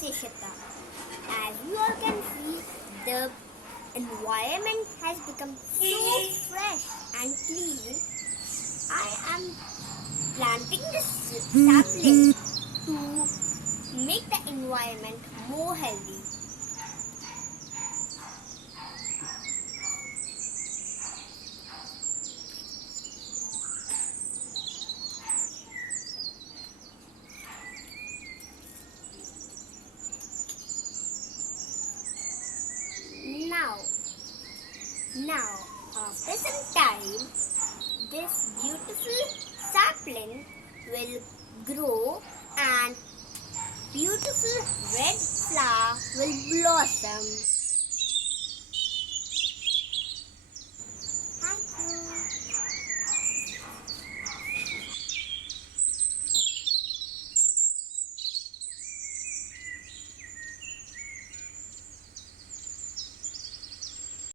Seshata. As you all can see, the environment has become so fresh and clean. I am planting this sapling to make the environment more healthy. Now, after some time, this beautiful sapling will grow and beautiful red flower will blossom.